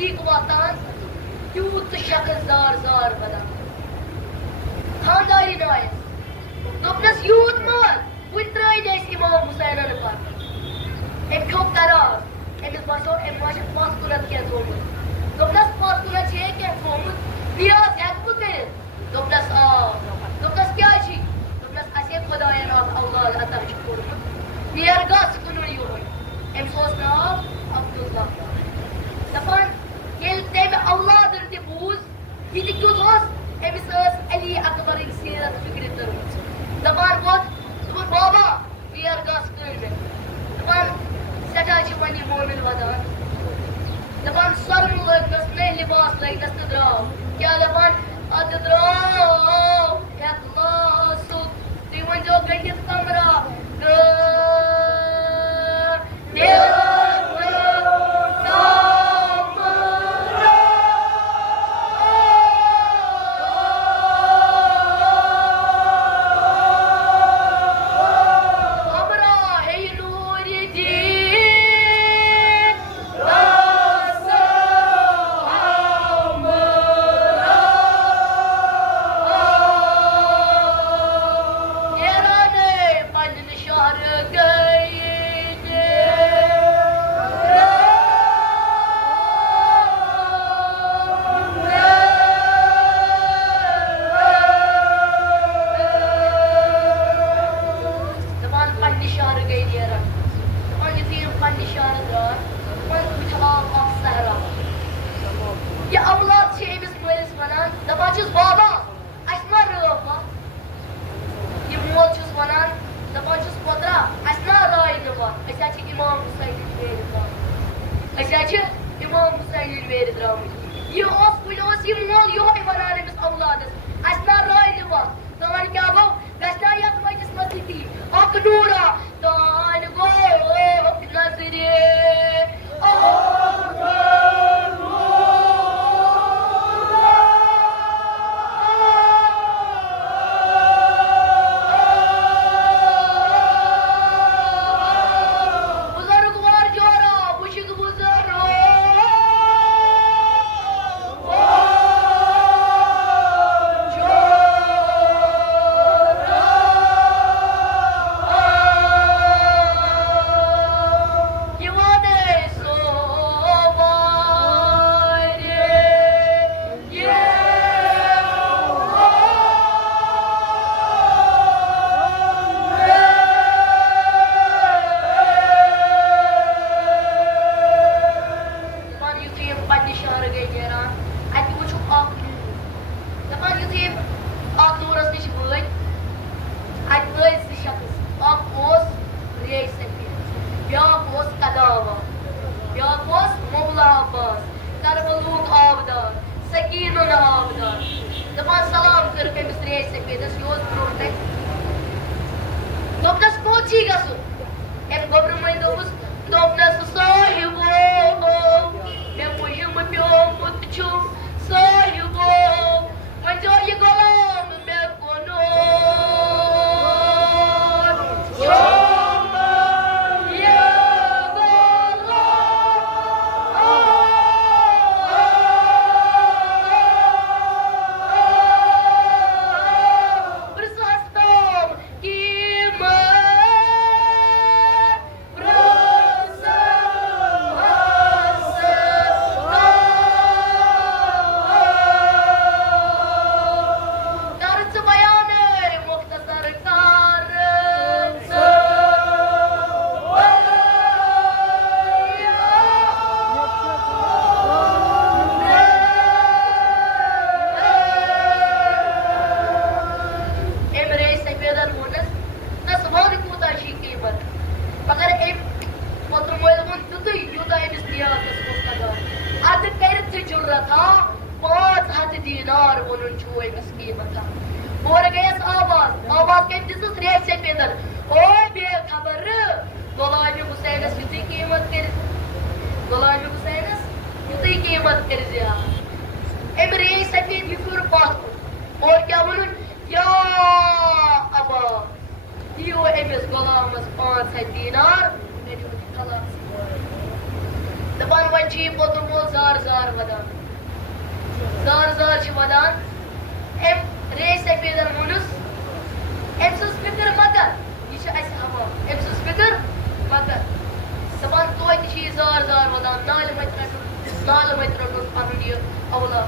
नजदीक वातान यूत शख्स jar jar बना खानदारी नायस दोपनस यूत माल वित्राई देश इमाम हुसैन ने पर एक ठोक दराज एक बसो एक माश पास कुलत के थोमुत दोपनस पास कुलत छे के थोमुत रियाज एक बुके दोपनस दोपनस क्या छी दोपनस असे खुदाया नाम अल्लाह अता शुक्र नियर गास कुनु योय एम सोस नाम अब्दुल्ला दफन येल तेम अल्लाह दर ते बूज यदि क्यों एमिस अली अकबर सीरत फिक्र तरमुत दपान वोत सुबह बाबा नियर गास कर दपान सटा छ पनी मोमिन वदान दपान सरम लगनस ने लिबास लगनस त द्राव क्या दपान अद द्राव इखलास ती वन जो गंडित कमरा और क्या बोलूं या अबा दियो एमएस गुलामस 5 दीनार दपान वन पोतुम जार जार वदान जार जार छ वदान एम रेस सफेदन मुनस एम सस फिकर मगर ये छ अस हवा एम सस फिकर मगर दपान तो छ जार जार वदान नाल मत रटो पनुन ये अवला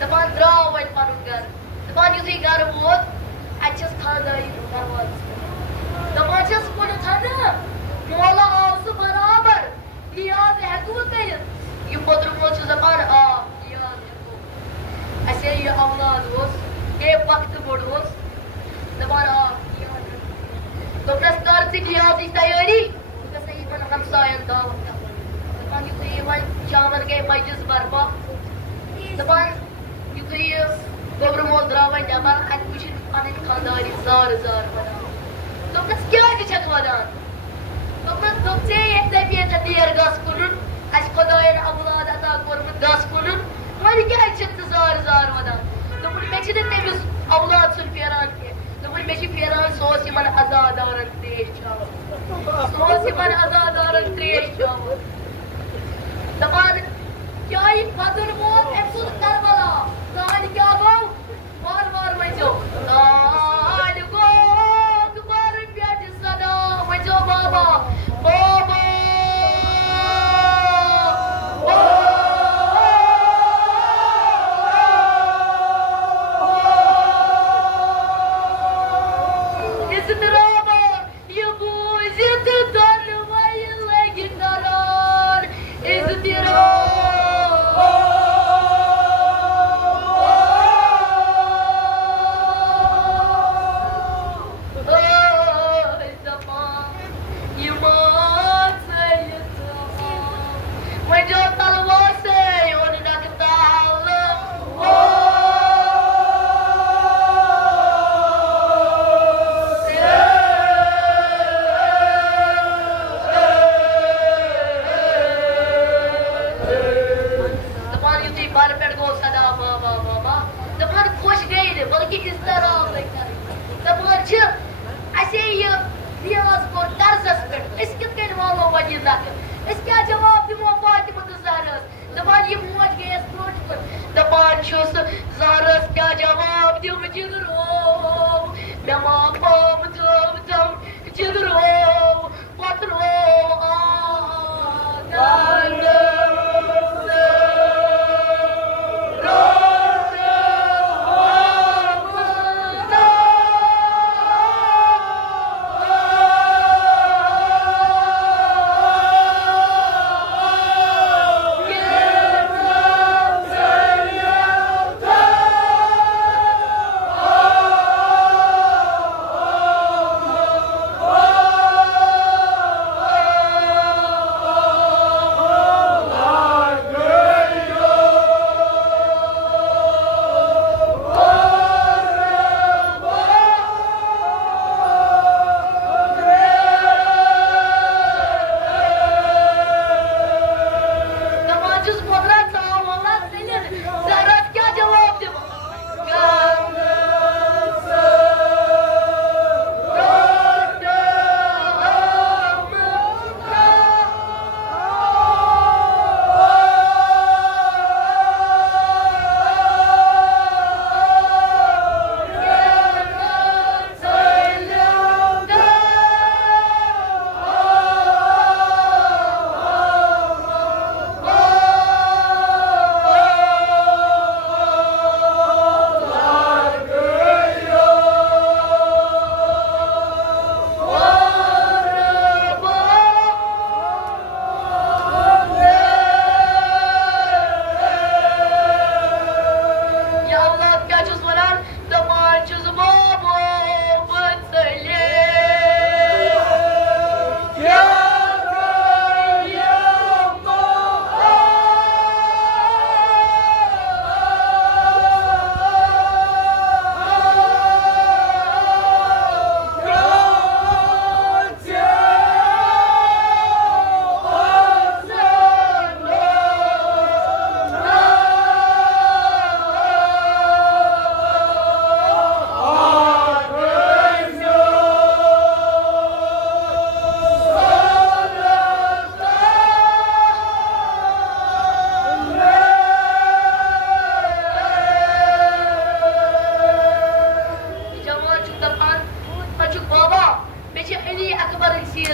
दपान द्राव वन पनुन घर दपान युथी घर वोत अच्छस खानदारी दरवाज दपान छस कुन थाना मोला आस बराबर नियाज हेतु कर ये पत्र मोल छ दपान आ नियाज हेतु असे ये औलाद होस ये वक्त बोड होस दपान आ नियाज तो प्रस्तार से नियाज की तैयारी तो सही मन हमसायन दावत दपान युथी वन शामन के मजलिस बरपा दपान युथी गोबर मोल द्रावन दपान अत कुछ पन खानदारी जार जार वदान दोपनस क्या छक वदान दोपनस दोपसे एक दबियत देर गस कुनुन अस खुदायन औलाद अता कोरमत गस कुनुन वन क्या छत जार जार वदान दोपन मे छ तमिस औलाद सुन फेरान के दोपन मे छ फेरान सोस यमन आजादारन त्रेश चाव सोस यमन आजादारन त्रेश चाव दपान क्या ये फदर मोल एफसुल करबला कहानी क्या गो वार वार मजो लाल गो अकबर प्याज सदा मजो बाबा बाबा इस तरह ये बुझत तन वही लगी करार इस तरह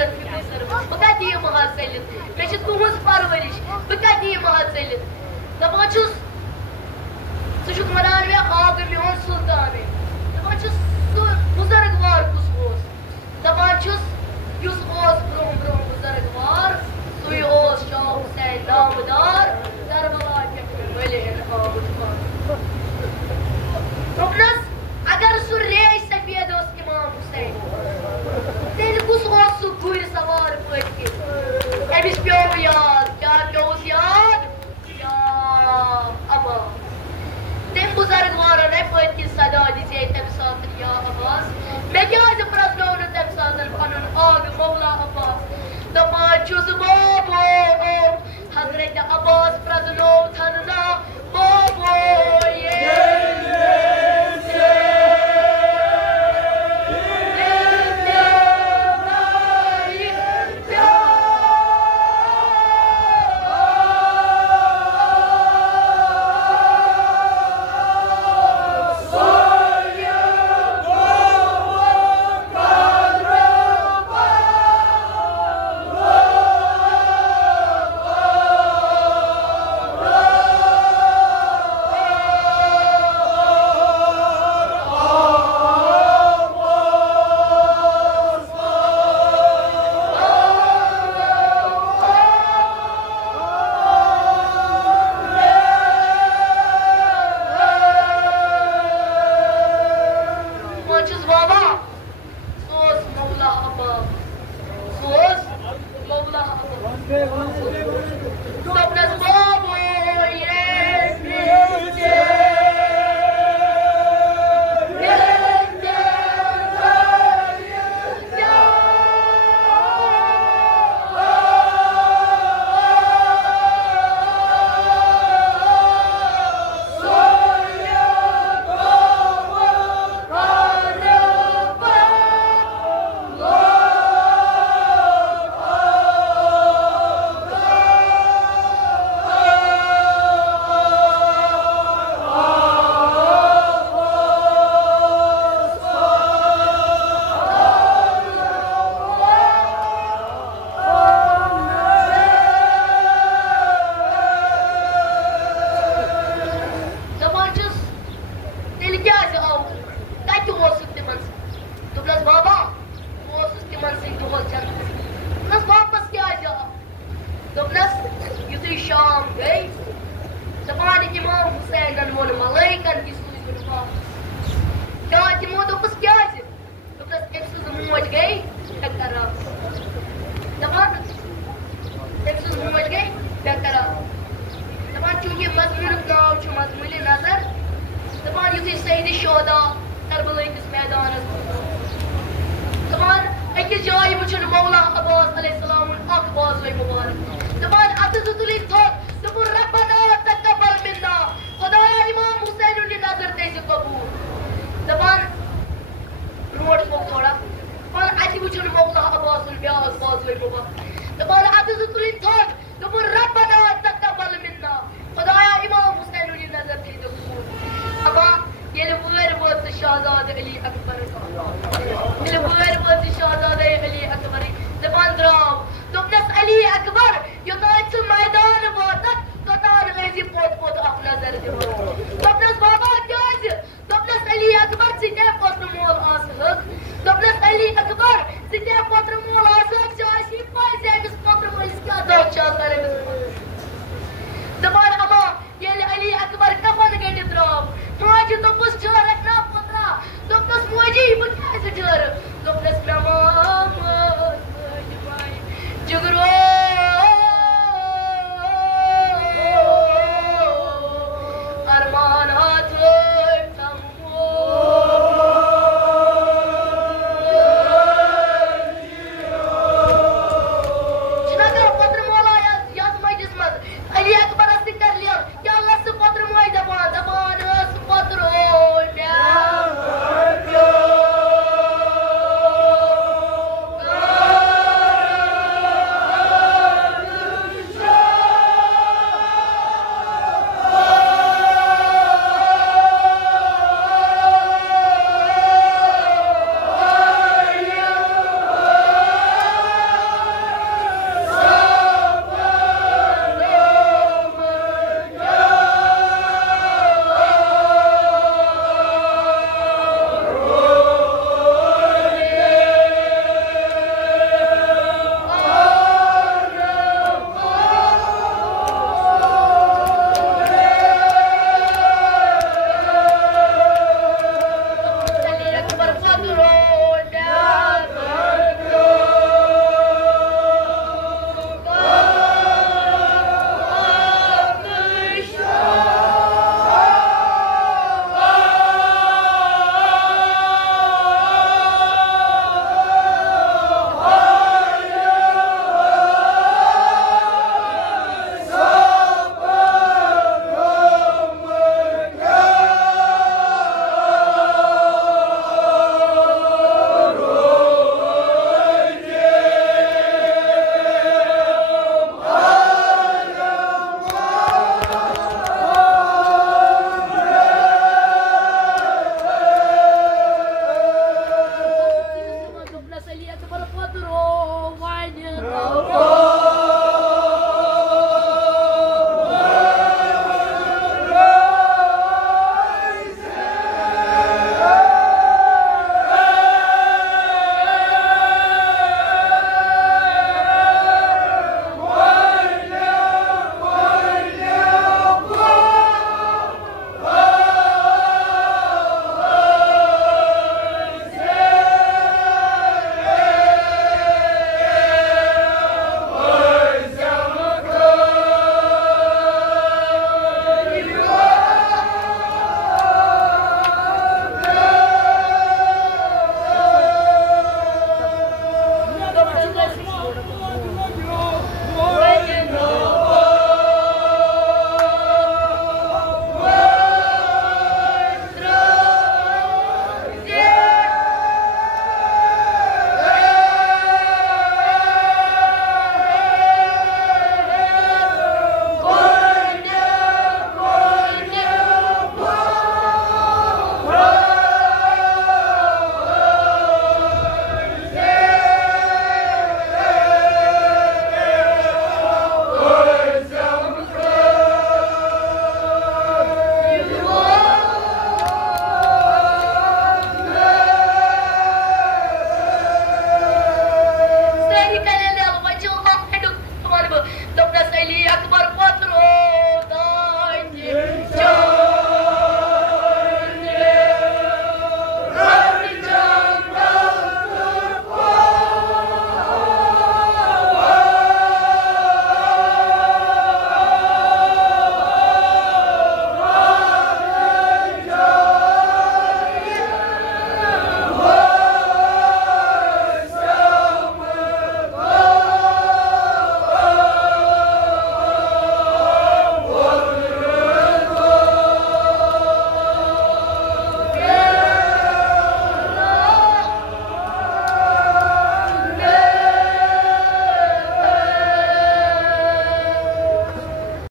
सूरत फिक्र सर्वस बह कत यह महल चलित मे तुहज परवरिश बह कत यह महल चलित दपान वनान मे आग मोन सुल्तान दपान सह बुजुर्गवार कुस दपान ब्रोह ब्रोह बुजुर्गवार सुई शाह हुसैन नामदार करबला पे वलि आमुत दोपनस अगर सह रेय सफेद इमाम हुसैन तेल कुस सह गुर सवार पटि अमिस पे याद क्या पेस याद या अब्बास तम बुजुर्गवार पटि सदा दिजे तम सात या अब्बास मे क्या प्रश्नो तम सात पन आग मौला अब्बास दपान बाबो हजरत अब्बास प्रश्नो थना बाबो शाम गई दपान इमाम हुसैन वोन मलैकन कि सूज क्या तमो दोपस क्या दोपस अम मोज गई